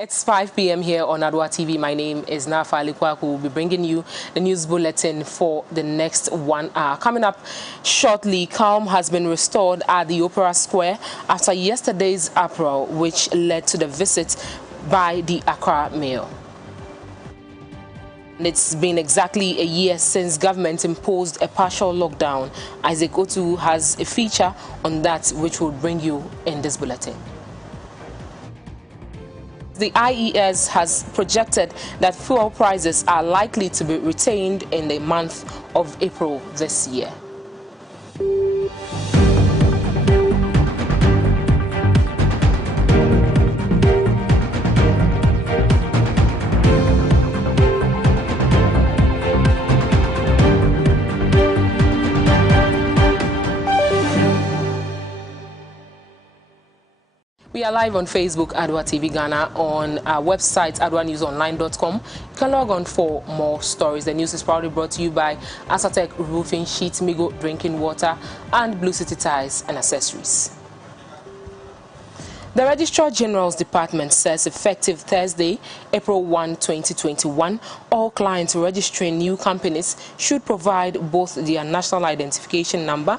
It's 5 p.m. here on Adoatv. My name is Nafa Alikwa, who will be bringing you the news bulletin for the next 1 hour. Coming up shortly, calm has been restored at the Opera Square after yesterday's uproar, which led to the visit by the Accra Mayor. It's been exactly a year since government imposed a partial lockdown. Isaac Otu has a feature on that, which will bring you in this bulletin. The IES has projected that fuel prices are likely to be retained in the month of April this year. We are live on Facebook, Adoatv Ghana, on our website, adoanewsonline.com. You can log on for more stories. The news is proudly brought to you by Asatec Roofing Sheets, Migo Drinking Water, and Blue City Ties and Accessories. The Registrar General's Department says effective Thursday, April 1, 2021, all clients registering new companies should provide both their national identification number,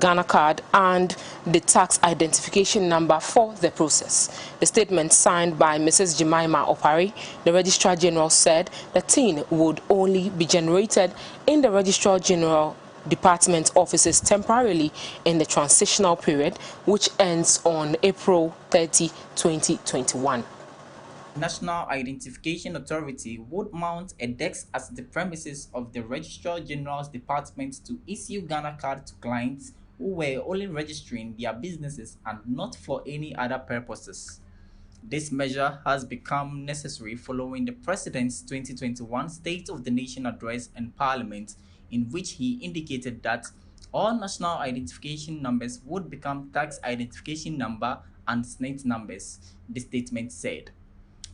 Ghana card, and the tax identification number for the process. The statement signed by Mrs. Jemima Opari, the Registrar General, said the TIN would only be generated in the Registrar General Department offices temporarily in the transitional period, which ends on April 30, 2021. National Identification Authority would mount a desk at the premises of the Registrar General's Department to issue Ghana card to clients who were only registering their businesses and not for any other purposes. This measure has become necessary following the President's 2021 State of the Nation address in Parliament, in which he indicated that all national identification numbers would become tax identification number and SNIT numbers, the statement said.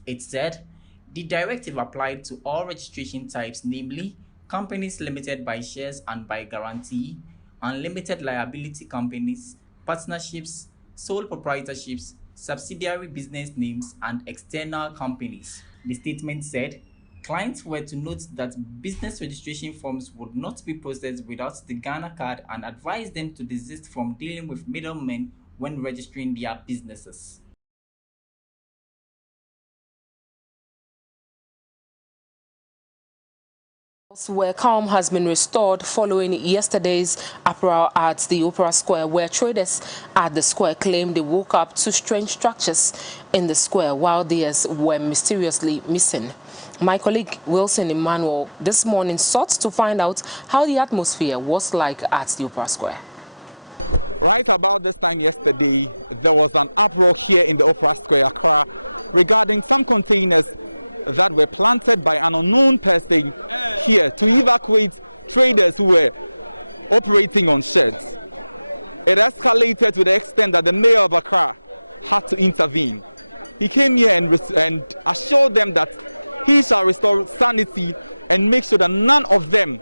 It said the directive applied to all registration types, namely companies limited by shares and by guarantee, unlimited liability companies, partnerships, sole proprietorships, subsidiary business names, and external companies. The statement said clients were to note that business registration forms would not be processed without the Ghana card and advised them to desist from dealing with middlemen when registering their businesses. Where calm has been restored following yesterday's uproar at the Opera Square, where traders at the square claimed they woke up to strange structures in the square while theirs were mysteriously missing. My colleague Wilson Emmanuel this morning sought to find out how the atmosphere was like at the Opera Square. Right about this time yesterday, there was an uproar here in the Opera Square, Accra, regarding some containers that were planted by an unknown person here to evacuate traders who were operating on sheds. It escalated to the extent that the mayor of Accra had to intervene. He came here and assured them that he shall restore sanity and make sure that none of them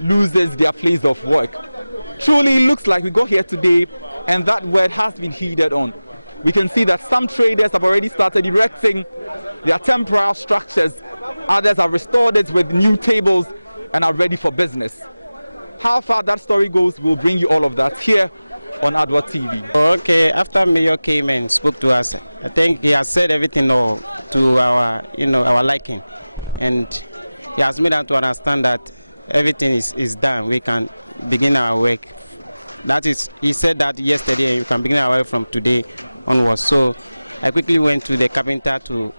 loses their place of work. Truly, it looks like we got here today and that word has been heeded on. We can see that some traders have already started erecting their temporary structures. Others have restored it with new tables and are ready for business. How far that story goes, we'll bring you all of that here on Adoatv. Okay, after Mayor came and spoke to us, I think he has said everything to our liking, and he has made us to understand that everything is done. We can begin our work. That is, he said that yesterday, and you can begin our work from today onwards. So I quickly went to the carpenter to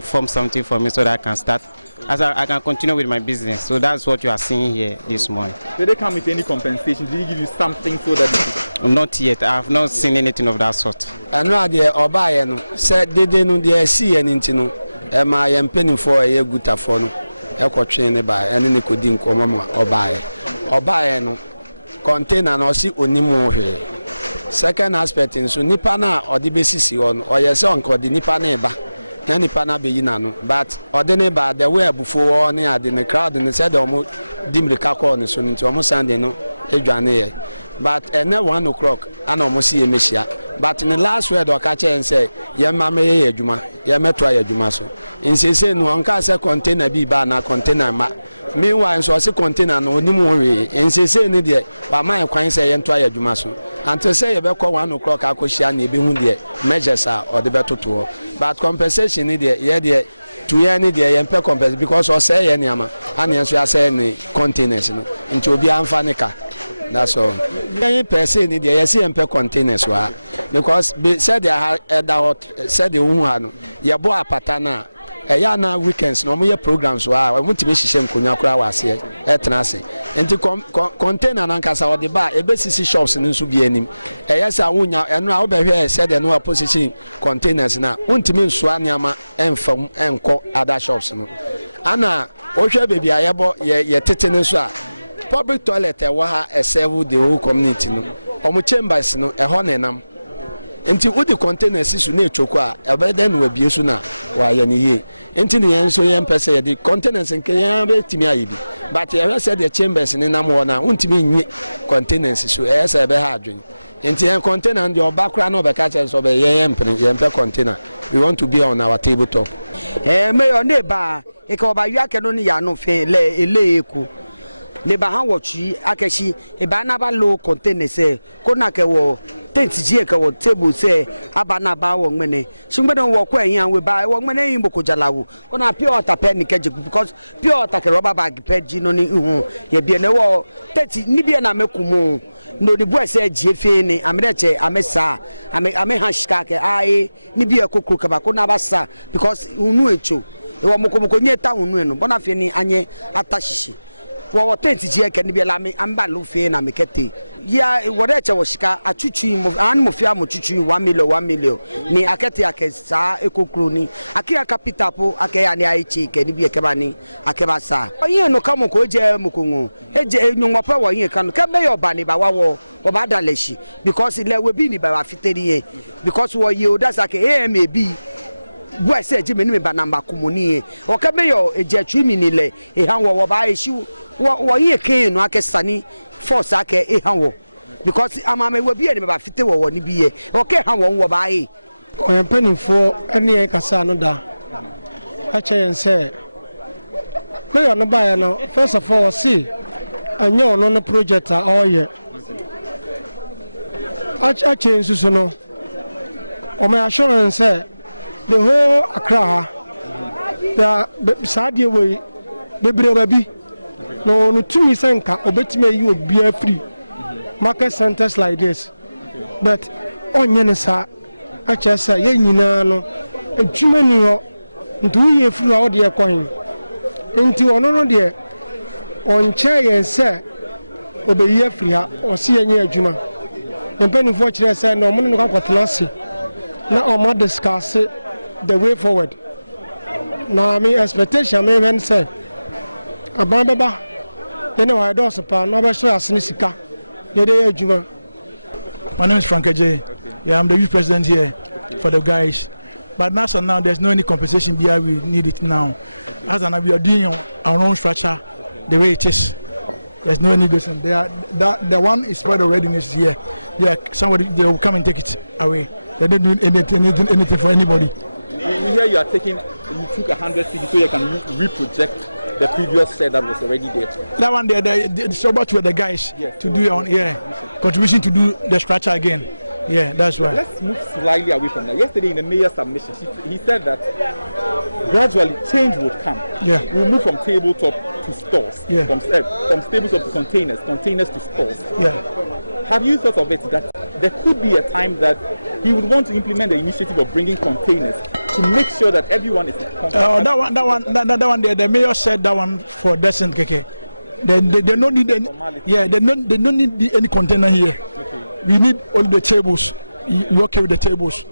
form something for me so that I can start, as I can continue with my business. So that's what you are seeing here this morning. Did they come with any compensation? Did he give you something so that Not yet. I have not seen anything of that sort. I know the Obayano said they didn't know see anything. I am penning for a good phone. I could train by and then they couldn't come or buy. Obayano container no see onimo here. Second aspect in so Nipana or the basis on or your son called the Nipaneba. Nipana be yinano, but Odeneba the way before near the crowd and said almost dim the caco on the sun into almost Sunday no, but at 1 o'clock, and almost see a messiah. but in the last word or catch and say ye mama ye adwuma ye meto ye adwuma so insese no onka say container bi ba na container ma meanwhile so say container no onimu we insese ni de ba man kwan say ye nto ye adwuma so until say ye be call 1 o'clock akohia na ebe hu de measures a or de betoto but compensation ni de ye de to ye ni de ye mpe compensation because o say ye niama and so say ni containers no nti obi amfa ne ka. That's all. Any person need the SMP containers wa because said they said the one ya bo apatana ya na weekends no mo programs wa mo tibe hihye nkonya kura wase etena ase enti container na nkasa o de ba ebesisi shops ni nso bi anim sa wonya eno a obehwe said the no position containers na untimi nso aniama enfam enko other shops no ana ohwe bebi ayebo ye tete ne so a public toilet serve the whole community no omo chambers no ho nenam enti wo the containers su na echoko a ebeden no abie su na wa ye ne ye enti ne yen so yen pese ye the containers nke yen be timi ayibi but ye say the chambers ne nam ho na untimi nyi containers su say be ha adwen enti yen container and your background no be catch so be yen pe container we want to be on our tabletop mayor neba e ka oba yu ake no ni ya no fe ele eku neba han wochi akeshi e ba na ba low container se ko na ke wo tent ji e ka wo table se aba na ba wo ngmene sungbe wo ko eyan we ba wo ngmene yin boko jalawo ko na pure water pe ni keje because pure water ke rubber bag pe ji no ni hu ye bi ne wo tent ni bi na mekumu no the boy say GFA ni amereche amesa ame hashka ke ai ni bi ekokro ka ba ko na ba sa because unu echo e wo moko nyeta unu no bona fe ni anye atashishi wo tent ji ke ni bi la me amba lo fe na mekete ya woreche wo shika achuchu mo an mo fia mo chuchu 1 million ni akete akesa ekokro ni akia capital po akaya ni aichi ke ni bi ke ba ni akeba sa yin no kamo ko je mukungu eje enyo pa wo yin kan ke be yo ba ni ba wa wo ba daleshi because ile we bi ni ba fiteri yen because wo ye o dasa ke AMAB boy say je me ni ba namba komoni o ke be yo eje twi mi ni le e han wo ba eshi wo yin ken no akesa ni force ake e han wo because amame we bi ni ba fite wo ni bi ye o ke han wo ba e o yan panimfo ene e kasa no da a che yen say me yo no ba ya no first of all see anyo no project a o ye a che nsusu no o me assurance say the whole Accra the sadie we bebre babi no no tumi senka obetime yi obi free market centers like this but onye ne sa a che say ye nyina no adwuma ni ho ntu ye free a ode ekon nti ono no de onche yen say obeyi free ha o se yenye adwuma empanifo kire say no mo no kwatena se na o ma discuss the way forward. Now, my expectation may even say, Abamba, you know, I don't suppose, no, show us Nisika. My name is Frank J. Yeah, I'm the youth president here for the guys. But now there's no any compensation here. We need it now. As an we are doing our own structure the way it is. There's no any reason. The one is spread already this year. Yeah, somebody they will come and take it away. They don't do anything for anybody. Here you took 100 CD so you can reproject the previous set that was already there. That one the sober to the guys to do contribution to do the structure again. Yeah, that's right. Let's move slightly away from that. Yesterday in the mayor's submission, he said that gradually change would come. Yeah. We'll move from tabletop to stores. Yeah. From tabletop to containers to stores. Yeah. Have you thought of it that there could be a time that he would want to implement the initiative of bringing containers to make sure that everyone is comfortable? That one. The mayor said that one for decent keke. They don't need any. Yeah, they don't need any container here. Okay. We need all the tables. You okay with the tables?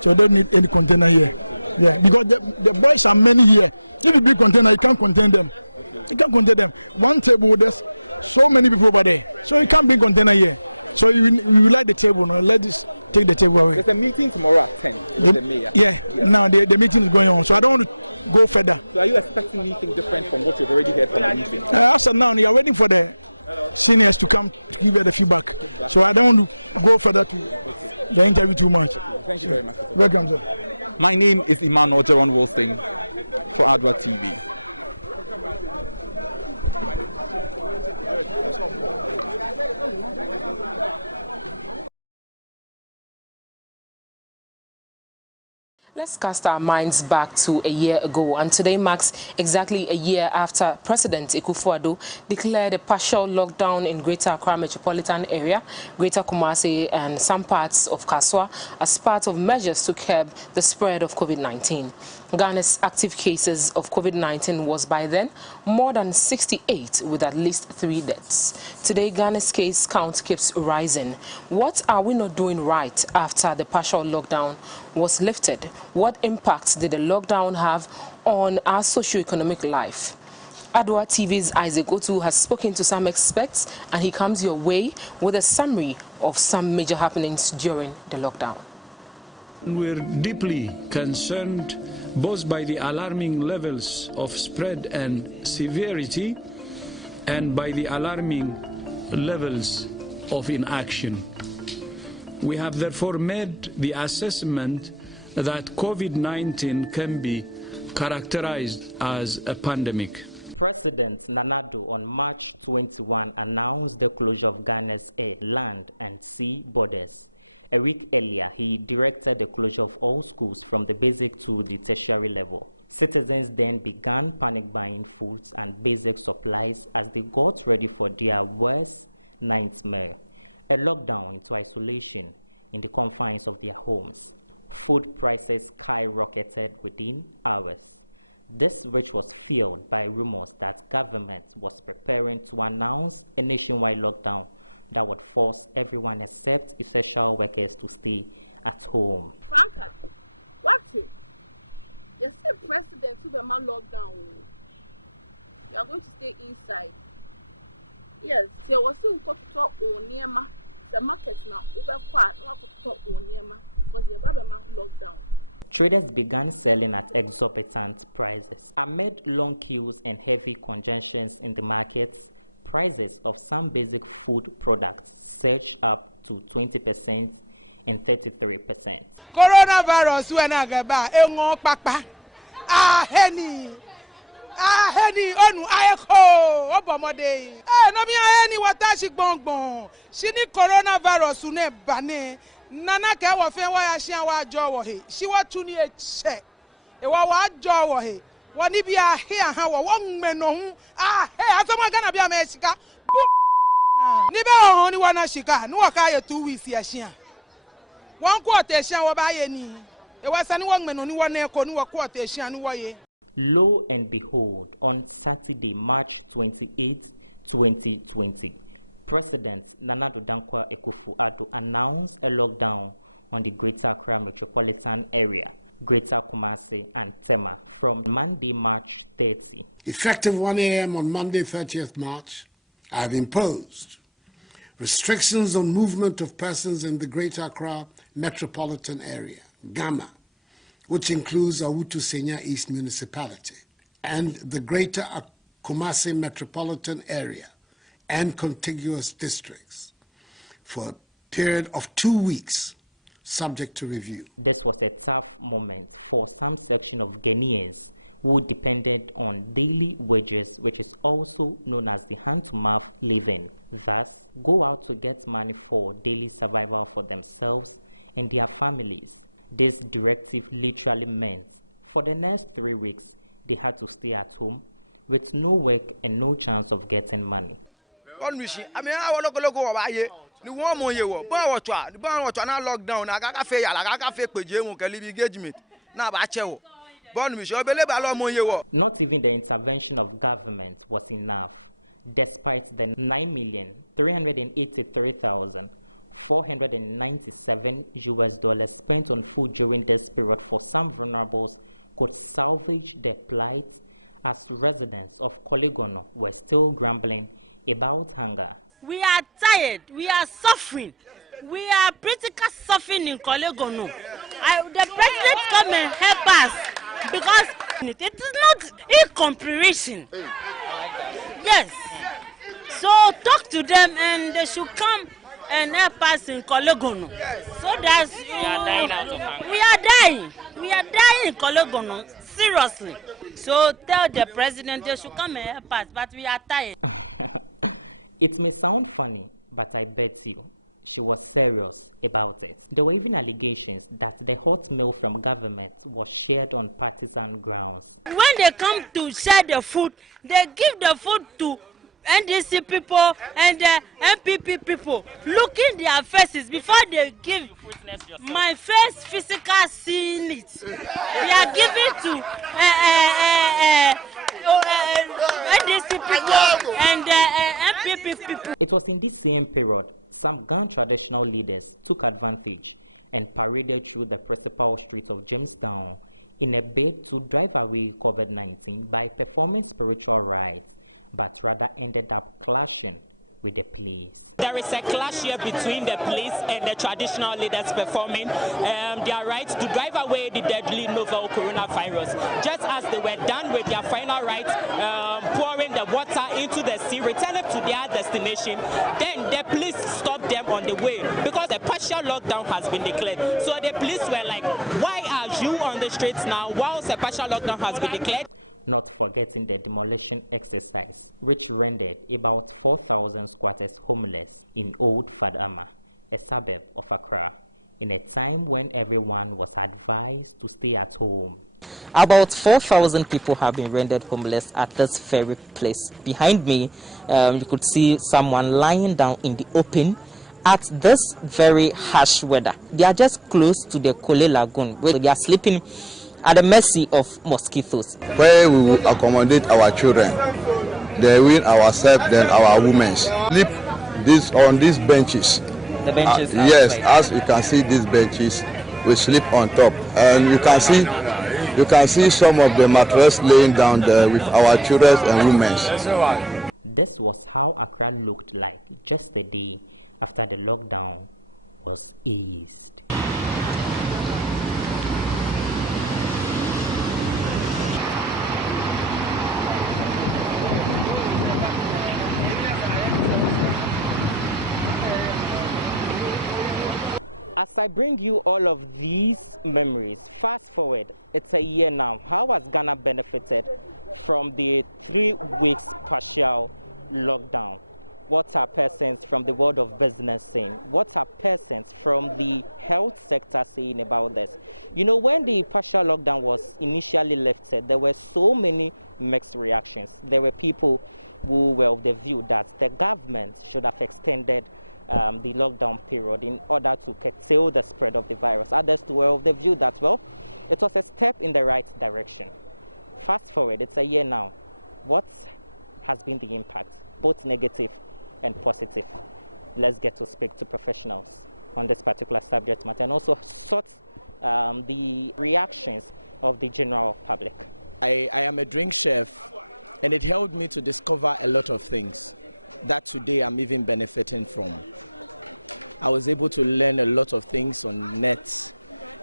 So they don't need any container here. Yeah, because the boys are many here. If you big container, you can't contain them. You can't contain them. One table, there's so many people over there. So you can't bring container here. So we like the table. No, let this take the table away. There's a meeting tomorrow at 10 with the mayor. Yeah. Now the meeting is going on. So I don't want to go further. So are you expecting anything different from what you've already heard from the meeting? As of now, you are waiting for the seniors to come to give you the feedback. So I don't want to go further to the interview too much. Thank you very much. Welcome, sir. My name is Emmanuel Jeron Wilson for Adoatv. Let's cast our minds back to a year ago, and today marks exactly a year after President Akufo-Addo declared a partial lockdown in Greater Accra metropolitan area, Greater Kumasi and some parts of Kaswa as part of measures to curb the spread of COVID-19. Ghana's active cases of COVID-19 was by then more than 68 with at least 3 deaths. Today, Ghana's case count keeps rising. What are we not doing right after the partial lockdown was lifted? What impacts did the lockdown have on our socio-economic life? Adoatv's Isaac Otu has spoken to some experts, and he comes your way with a summary of some major happenings during the lockdown. We're deeply concerned both by the alarming levels of spread and severity and by the alarming levels of inaction. We have therefore made the assessment that COVID-19 can be characterized as a pandemic. President Nana Addo on March 21 announced the closure of Ghana's air, land and sea borders. A week earlier, he directed the closure of all schools from the basic to the tertiary level. Citizens then began panic buying foods and basic supplies as they got ready for their worst nightmare, a lockdown into isolation in the confines of their homes. Food prices skyrocketed within hours. This which was fueled by rumors that government was preparing to announce a nationwide lockdown that would force everyone except essential workers to stay at home. Franca, what is? You say President Superman lockdown. You are going to stay inside. Yes, there was still to talk on Niema. The market now over quite not to talk on Niema because the government lockdown. Traders began selling at exorbitant prices. Amid long queues and heavy congestions in the markets, prices of some basic food products surged up to 20% and 33%. Coronavirus when I get back, papa. Henny, onu ayeko, obomode. No me any water she bongbong. She need coronavirus une bane. Nana ke wa fe wa ya hia wa jo wo he. She wa tu ni e che. E wa jo wo he. Wani bi a he ha wo nme no hu. Asoma Ghana bi a me sika. Ni be ho ni wana sika. Ni wo ka ye 2 weeks ya hia. One quarter hia wo ba ye ni. E wa sani wo nme no ni wana eko ni wo quarter hia ni wo ye. Lo and behold, on Saturday, March 28, 2020, President Nana Addo Akufo-Addo announced a lockdown on the Greater Accra metropolitan area, Greater Kumasi and Tema from Monday, March 30. Effective 1 a.m. on Monday, 30th March, I have imposed restrictions on movement of persons in the Greater Accra metropolitan area, GAMA, which includes Awutu Senya East Municipality, and the Greater Kumasi metropolitan area and contiguous districts for a period of 2 weeks, subject to review. This was a tough moment for some section of Ghanaians who depended on daily wages, which is also known as the hand-to-mouth living. Thus, go out to get money for daily survival for themselves and their families. This directive literally meant for the next 3 weeks, they had to stay at home with no work and no chance of getting money. Ni won mo ye wo ba wo twa na lockdown na ka fe ya la ka fe peje won ke libi engagement na ba che wo bon mi so bele ba lo mo ye wo. Not even the intervention of government was enough, despite the $9,383,497 spent on food during this period for some vulnerables could salvage their plight, as residents of Kolegono were still grumbling about hunger. We are tired. We are suffering. We are pretty suffering in Kolegono. The president come and help us because it is not in comparison. Yes. So talk to them and they should come and help us in Kolegono. So that's we are dying. We are dying in Kolegono. Seriously. So tell the president they should come and help us, but we are tired. It may sound funny, but I bet you she was serious about it. There were even allegations that the hot meal from government was shared on partisan grounds. When they come to share the food, they give the food to NDC people and the MPP people. Look in their faces before they give. My face physical seeing it. They are giving to NDC people and MPP people. It was in this same period some Gan traditional leaders took advantage and paraded through the principal streets of Jamestown in a bid to drive away COVID-19 by performing spiritual rites, but rather ended up clashing with the police. There is a clash here between the police and the traditional leaders performing their rights to drive away the deadly novel coronavirus. Just as they were done with their final rites, pouring the water into the sea, returning to their destination, then the police stopped them on the way because a partial lockdown has been declared. So the police were like, why are you on the streets now whilst a partial lockdown has been declared? Not forgetting the demolition exercise, which rendered about 4,000 squatters homeless in Old Fadama, a suburb of Accra, in a time when everyone was advised to stay at home. About 4,000 people have been rendered homeless at this very place. Behind me, you could see someone lying down in the open at this very harsh weather. They are just close to the Kole Lagoon, where they are sleeping at the mercy of mosquitoes. Where we will accommodate our children, they will ourselves, then our women. Sleep on these benches. The benches? Yes, as you can see these benches, we sleep on top. And you can see some of the mattress laying down there with our children and women. This was how Accra looked like just a day after the lockdown was eased. As I bring you all of these memories, fast forward, it's a year now. How has Ghana benefited from the 3 weeks partial lockdown? What are persons from the world of business saying? What are persons from the health sector saying about this? You know, when the partial lockdown was initially lifted, there were so many mixed reactions. There were people who were of the view that the government should have extended the lockdown period in order to curtail the spread of the virus. Others were of the view that, well, it was a step in the right direction. Fast forward, it's a year now. What has been the impact, both negative and positive? Let's get to speak to professionals on this particular subject matter and also sort the reactions of the general public. I am a drink chef, and it helped me to discover a lot of things that today I'm even benefiting from. I was able to learn a lot of things on net,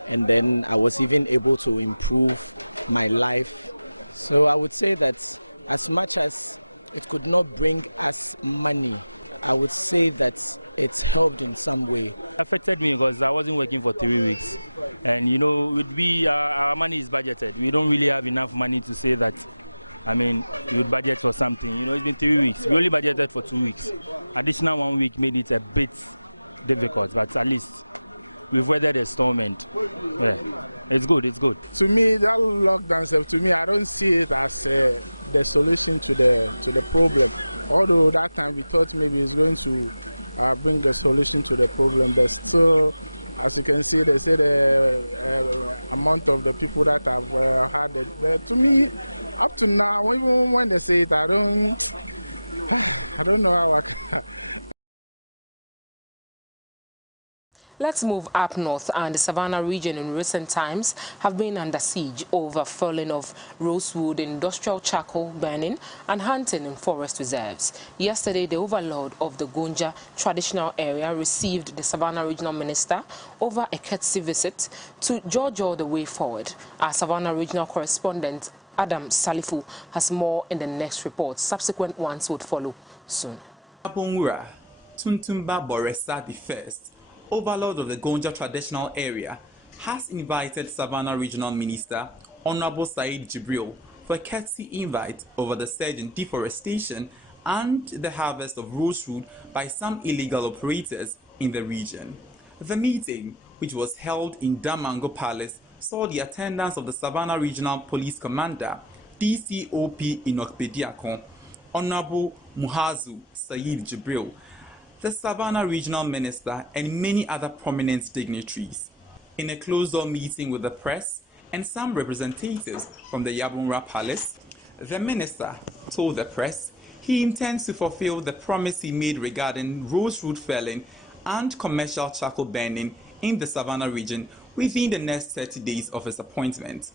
and then I was even able to improve my life. So I would say that as much as it could not bring us money, I would say that it's helped in some way. It affected me because I wasn't working for 3 weeks. And you know, our money is budgeted. We don't really have enough money to say that, I mean, we would budget for something. You know, it's been 3 weeks. We only budgeted for 2 weeks. Additional 1 week made it a bit difficult, but at least we've weathered the storm and it's good, it's good. To me, that lockdown, to me, I don't see it as the solution to the problem. Although that time we thought maybe it's going to bring a solution to the problem, but still, as you can see, they say the amount of the people that have had it. But to me, up to now, even when they say it, I don't know how I can. Let's move up north, and the Savannah region in recent times have been under siege over felling of rosewood, industrial charcoal burning and hunting in forest reserves. Yesterday, the overlord of the Gonja traditional area received the Savannah regional minister over a courtesy visit to judge all the way forward. Our Savannah regional correspondent Adam Salifu has more in the next report. Subsequent ones would follow soon. Tuntumba Boresa I, overlord of the Gonja traditional area, has invited Savannah Regional Minister Honorable Said Jibril for a courtesy invite over the surge in deforestation and the harvest of rosewood by some illegal operators in the region. The meeting, which was held in Damango Palace, saw the attendance of the Savannah Regional Police Commander, DCOP Inokpediakon, Honorable Muhazu Said Jibril, the Savannah Regional Minister, and many other prominent dignitaries. In a closed-door meeting with the press and some representatives from the Yabunra Palace, the minister told the press he intends to fulfill the promise he made regarding rosewood felling and commercial charcoal burning in the Savannah region within the next 30 days of his appointment.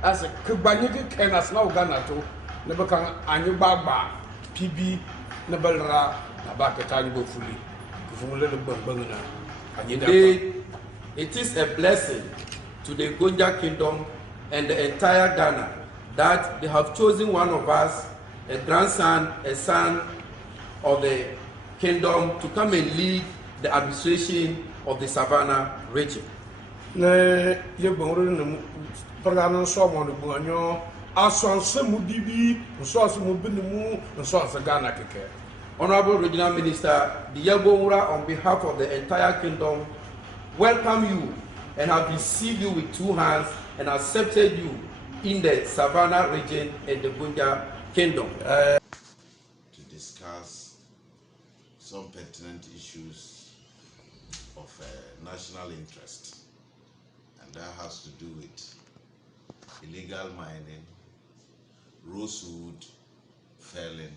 As a Kubanyaki can as now Ganato, never can any baba, PB, Nabella, about the time go fully. It is a blessing to the Gonja Kingdom and the entire Ghana that they have chosen one of us, a grandson, a son of the kingdom, to come and lead the administration of the Savannah region. Honorable Regional Minister, the Yabongra, on behalf of the entire kingdom, welcome you and have received you with 2 hands and accepted you in the Savannah region and the Gonja Kingdom. To discuss some pertinent issues of national interest, and that has to do with illegal mining, rosewood felling,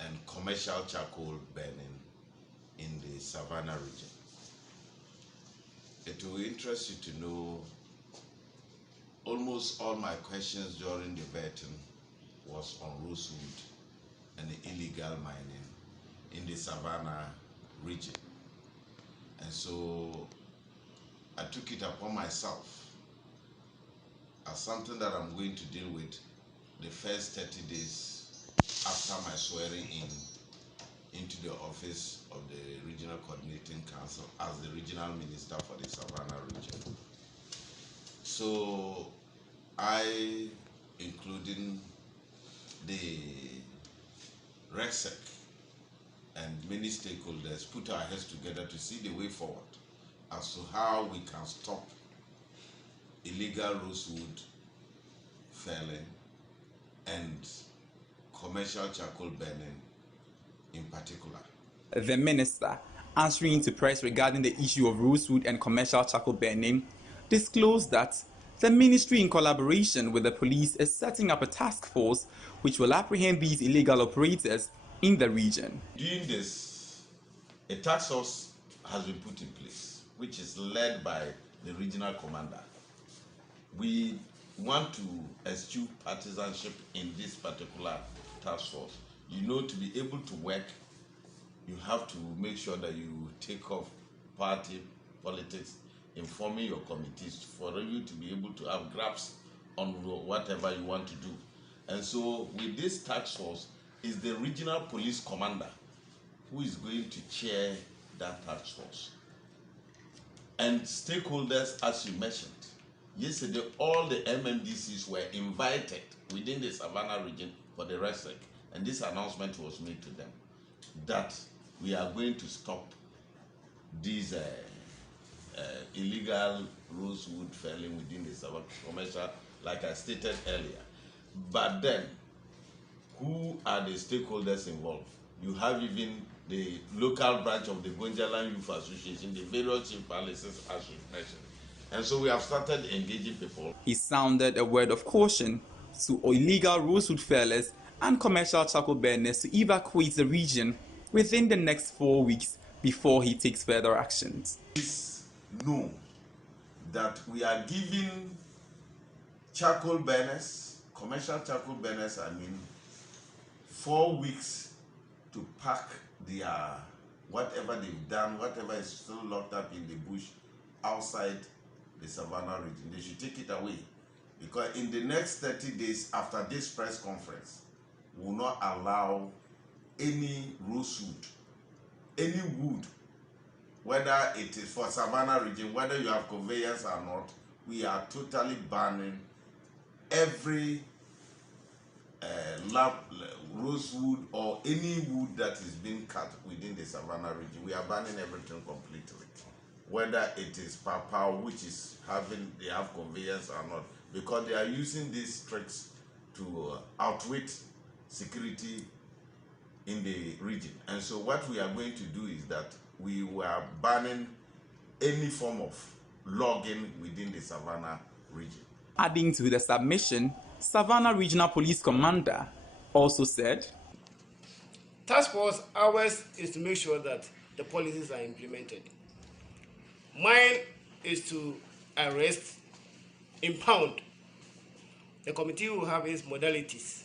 and commercial charcoal burning in the Savannah region. It will interest you to know almost all my questions during the vetting was on rosewood and the illegal mining in the Savannah region. And so I took it upon myself as something that I'm going to deal with the first 30 days after my swearing into the office of the Regional Coordinating Council as the Regional Minister for the Savannah region. So I, including the RECSEC and many stakeholders, put our heads together to see the way forward as to how we can stop illegal rosewood felling and commercial charcoal burning in particular. The minister, answering to press regarding the issue of rosewood and commercial charcoal burning, disclosed that the ministry, in collaboration with the police, is setting up a task force which will apprehend these illegal operators in the region. Doing this, a task force has been put in place, which is led by the regional commander. We want to eschew partisanship in this particular task force. You know, to be able to work, you have to make sure that you take off party politics, informing your committees for you to be able to have grasp on whatever you want to do. And so with this task force is the regional police commander who is going to chair that task force. And stakeholders, as you mentioned, yesterday all the MMDCs were invited within the Savannah region for the RECSEC, and this announcement was made to them that we are going to stop these illegal rosewood felling within the Savannah commercial, like I stated earlier. But then, who are the stakeholders involved? You have even the local branch of the Gonjaland Youth Association, the various chief palaces, as you mentioned. And so we have started engaging people. He sounded a word of caution to illegal rosewood fellers and commercial charcoal burners to evacuate the region within the next 4 weeks before he takes further actions. Please know that we are giving charcoal burners, commercial charcoal burners, 4 weeks to pack their whatever they've done, whatever is still locked up in the bush outside the Savannah region. They should take it away Because in the next 30 days after this press conference, we will not allow any rosewood, any wood, whether it is for Savannah region, whether you have conveyance or not, we are totally banning every rosewood or any wood that is being cut within the Savannah region. We are banning everything completely, whether it is pawpaw, which is they have conveyance or not, because they are using these tricks to outwit security in the region. And so what we are going to do is that we were banning any form of logging within the Savannah region. Adding to the submission, Savannah Regional Police Commander also said, Task force ours is to make sure that the policies are implemented. Mine is to arrest, impound. The committee will have its modalities,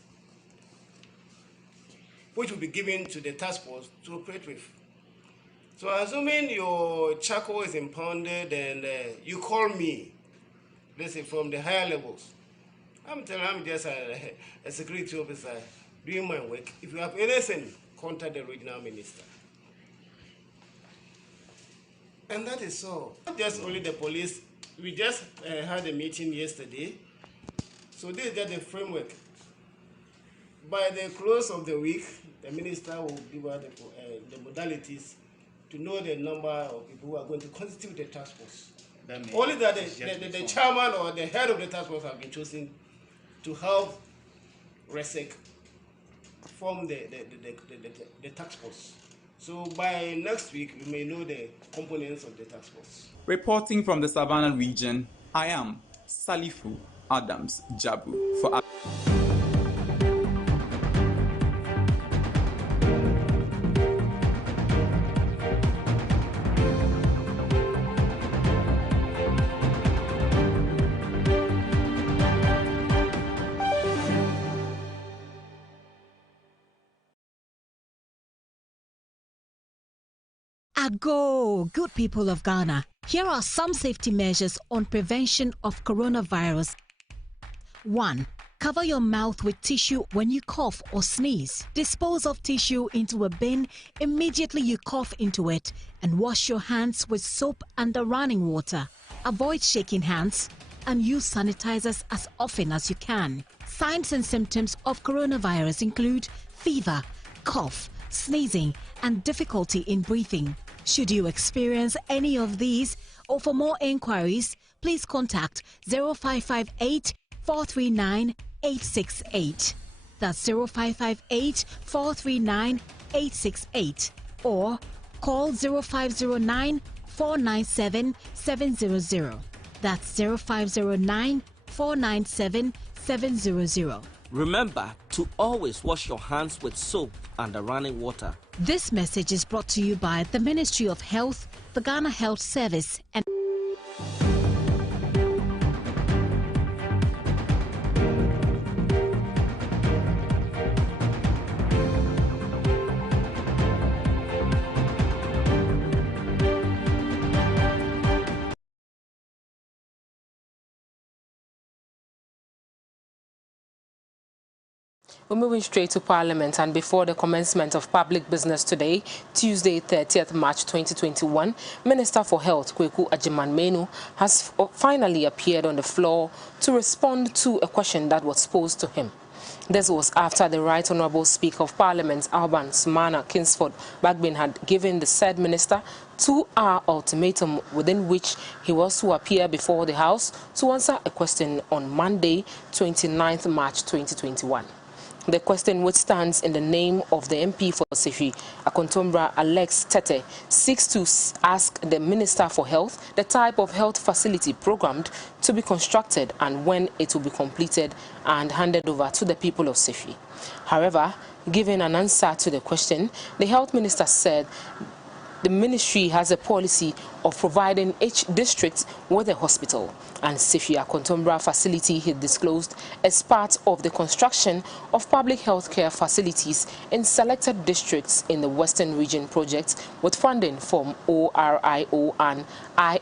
which will be given to the task force to operate with. So assuming your charcoal is impounded and you call me, let's say from the higher levels, I'm just a security officer doing my work. If you have anything, contact the regional minister. And that is all. Not just only the police. We just had a meeting yesterday. So this is just the framework. By the close of the week, the minister will give us the modalities to know the number of people who are going to constitute the task force. Only that the chairman or the head of the task force have been chosen to help RESEC form the task force. So by next week, we may know the components of the task force. Reporting from the Savannah region, I am Salifu Adams Jabu for Ago, good people of Ghana. Here are some safety measures on prevention of coronavirus. 1. Cover your mouth with tissue when you cough or sneeze. Dispose of tissue into a bin immediately you cough into it and wash your hands with soap under running water. Avoid shaking hands and use sanitizers as often as you can. Signs and symptoms of coronavirus include fever, cough, sneezing, and difficulty in breathing. Should you experience any of these, or for more inquiries, please contact 0558 439 868. That's 0558 439 868. Or call 0509 497 700. That's 0509 497 700. Remember to always wash your hands with soap and running water. This message is brought to you by the Ministry of Health, the Ghana Health Service, and We're moving straight to Parliament, and before the commencement of public business today, Tuesday, 30th March 2021, Minister for Health, Kweku Agyeman-Manu, has finally appeared on the floor to respond to a question that was posed to him. This was after the Right Honourable Speaker of Parliament, Alban Sumana Kingsford Bagbin, had given the said minister 2-hour ultimatum within which he was to appear before the House to answer a question on Monday, 29th March 2021. The question, which stands in the name of the MP for Sifi, Akontombra Alex Tete, seeks to ask the Minister for Health the type of health facility programmed to be constructed and when it will be completed and handed over to the people of Sifi. However, giving an answer to the question, the Health Minister said the ministry has a policy of providing each district with a hospital, and Sifi Akontombra facility he disclosed as part of the construction of public health care facilities in selected districts in the Western Region project with funding from ORIO and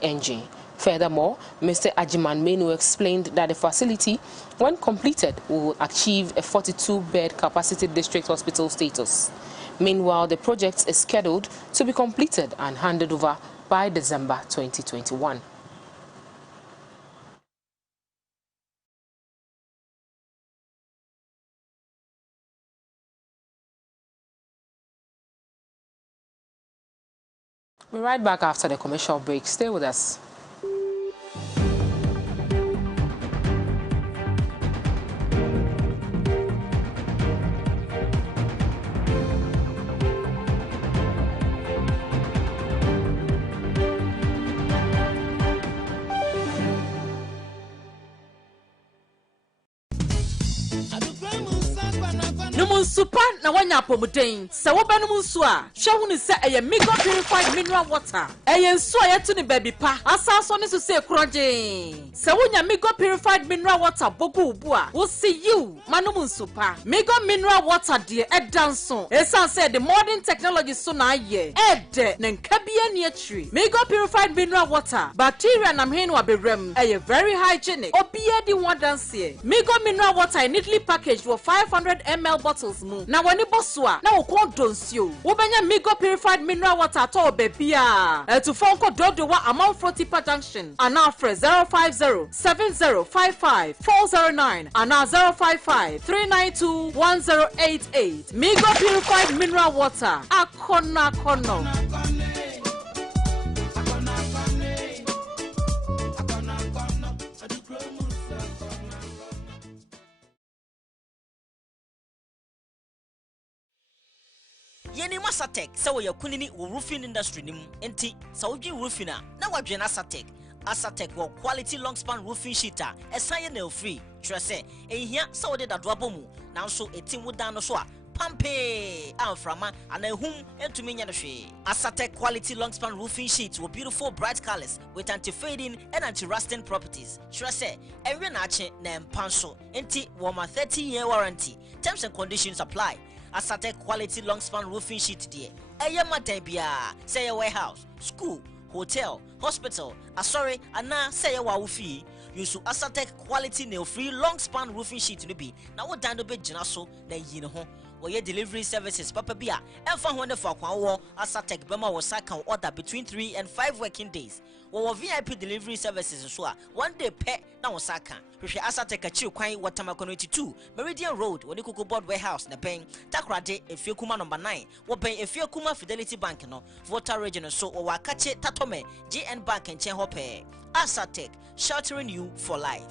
ING. Furthermore, Mr. Ajiman Menu explained that the facility, when completed, will achieve a 42-bed capacity district hospital status. Meanwhile, the project is scheduled to be completed and handed over by December 2021. We'll be right back after the commercial break. Stay with us. Supa na wanya pomuden se wo banum nso a hwe hu ni se eye mega purified mineral water eye nso a yetu ni baby pa asaso ni so se kroje se wonya mega purified mineral water bogu ubu a wo see you manum nsupa mega mineral water de edanso esan say the modern technology so na aye ede na nkabia ni atri mega purified mineral water bacteria na mhen wa bewrem eye very hygienic obia di wadanse mega mineral water neatly packaged for 500 ml bottles. Na wani boswa na ukon donsio wobenya mega purified mineral water to bebia to phone call dodowa amount 40 per junction and now for 050-7055-409 and now 055-392-1088 mega purified mineral water akona kono. Yeni Masatek, so we are kunini roofing industry nim enti Saudi roofina na wadwen Asatek. Asatek wo quality long span roofing sheeter esan nail free. Trese ehia so de Adoa bomu nanso etimu dan no so a pampe amframa and ehum entumi nya no hwe. Asatek quality long span roofing sheets with beautiful bright colors with anti-fading and anti-rusting properties. Trese enwe na ache na empanso enti wo ma 30-year warranty. Terms and conditions apply. Asatek quality long span roofing sheet dear. Eyama debia, say a warehouse, school, hotel, hospital, sorry, and now say a wawufi. Use Asatek quality nail free long span roofing sheet to be. Now what dando be jinaso, then you know. Where delivery services Papa Bia, and for wonderful Kwa Asatek Bema was can order between 3 and 5 working days. Or VIP delivery services so one day pet now Osaka. If you Asatek a chill quine Watamakono 2, Meridian Road, when you could board warehouse, the paying Takrade, if you kuma number 9, or pay if you kuma Fidelity Bank no, Voter Regional so or Wakache Tatome, JN Bank and Chenhope. Asatek, sheltering you for life.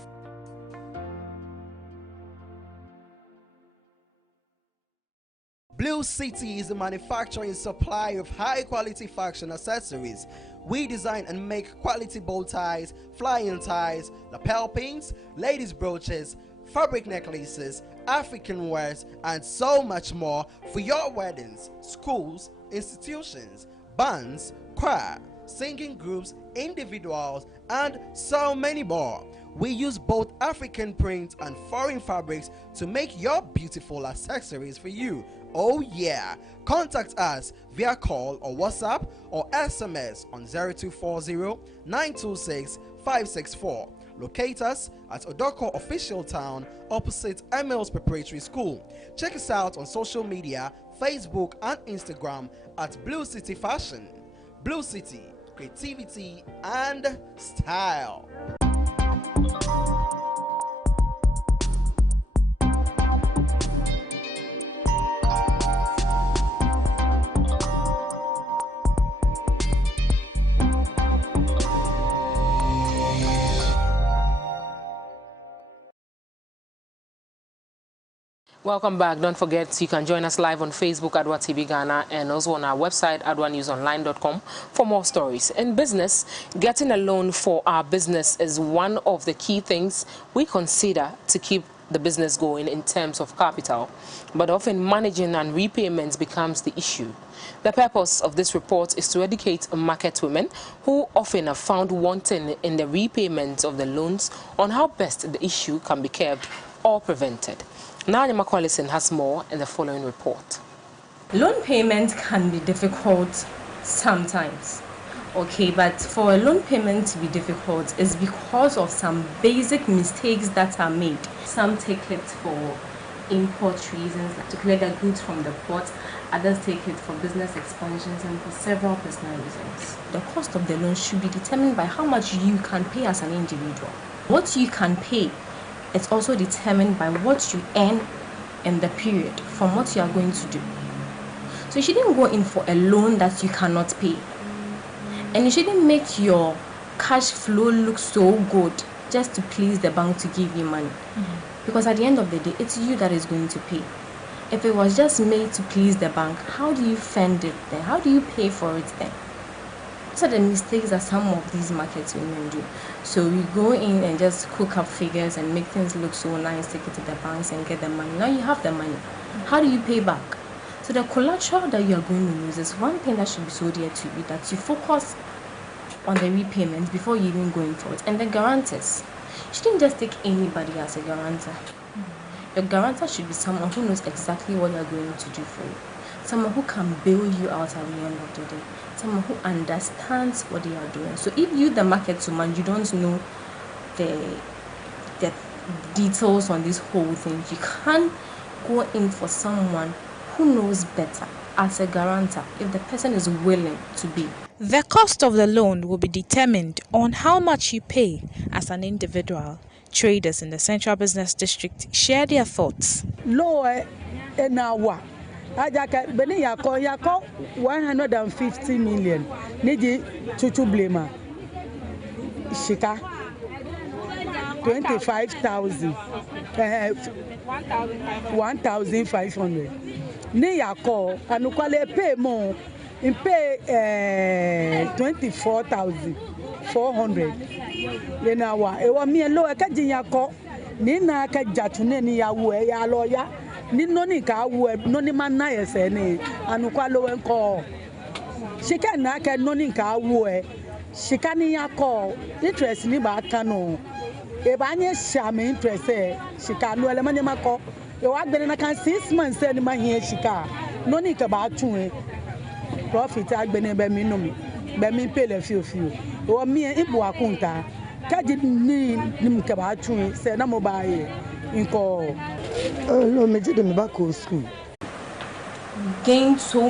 Blue City is a manufacturer and supplier of high-quality fashion accessories. We design and make quality bow ties, flying ties, lapel pins, ladies' brooches, fabric necklaces, African wares, and so much more for your weddings, schools, institutions, bands, choir, singing groups, individuals, and so many more. We use both African prints and foreign fabrics to make your beautiful accessories for you. Oh yeah! Contact us via call or WhatsApp or SMS on 0240-926-564. Locate us at Odoko Official Town opposite Emils Preparatory School. Check us out on social media, Facebook and Instagram at Blue City Fashion. Blue City, creativity and style. Welcome back. Don't forget you can join us live on Facebook at Adoatv Ghana and also on our website adoanewsonline.com for more stories. In business, getting a loan for our business is one of the key things we consider to keep the business going in terms of capital, but often managing and repayments becomes the issue. The purpose of this report is to educate market women who often are found wanting in the repayment of the loans on how best the issue can be curbed or prevented. Nanya Makwalison has more in the following report. Loan payment can be difficult sometimes, Okay, but for a loan payment to be difficult is because of some basic mistakes that are made. Some take it for import reasons, like to clear the goods from the port. Others take it for business expansions and for several personal reasons. The cost of the loan should be determined by how much you can pay as an individual. What you can pay is also determined by what you earn in the period from what you are going to do. So you shouldn't go in for a loan that you cannot pay. And you shouldn't make your cash flow look so good just to please the bank to give you money. Because at the end of the day, it's you that is going to pay. If it was just made to please the bank, how do you fund it then? How do you pay for it then? Those are the mistakes that some of these markets women do. So we go in and just cook up figures and make things look so nice, take it to the banks and get the money. Now you have the money. How do you pay back? So the collateral that you are going to use is one thing that should be so dear to you, that you focus on the repayment before you even go in for it. And the guarantors. You shouldn't just take anybody as a guarantor. Your guarantor should be someone who knows exactly what you're going to do for you. Someone who can bail you out at the end of the day. Someone who understands what they are doing. So if you, the market woman, you don't know the details on this whole thing, you can't go in for someone who knows better as a guarantor if the person is willing to be. The cost of the loan will be determined on how much you pay as an individual. Traders in the Central Business District share their thoughts. Lower in our yako 150 million. Niji tutu blema. Shika 25,000. 1,500. Ni yako anukwale pay more. In pay 24,400. In our ewa mi lo ekaji yako ni na ka jatune ni ya wo ya lawyer ni no ni ka wo no ni man na yese ni anukwa lo enko shika na ka no ni ka wo shika ni yako interest ni ba kanu e ba nye shame interest shika no ele manye mako e wa gbere na kan 6 months ni ma hie shika no ni ka ba tun profit agbene be mi no mi be mi pay le fiofio o mi ibu akunta kaji ni mke ba tun se na mo ba ye nko no me jide me back to school gain so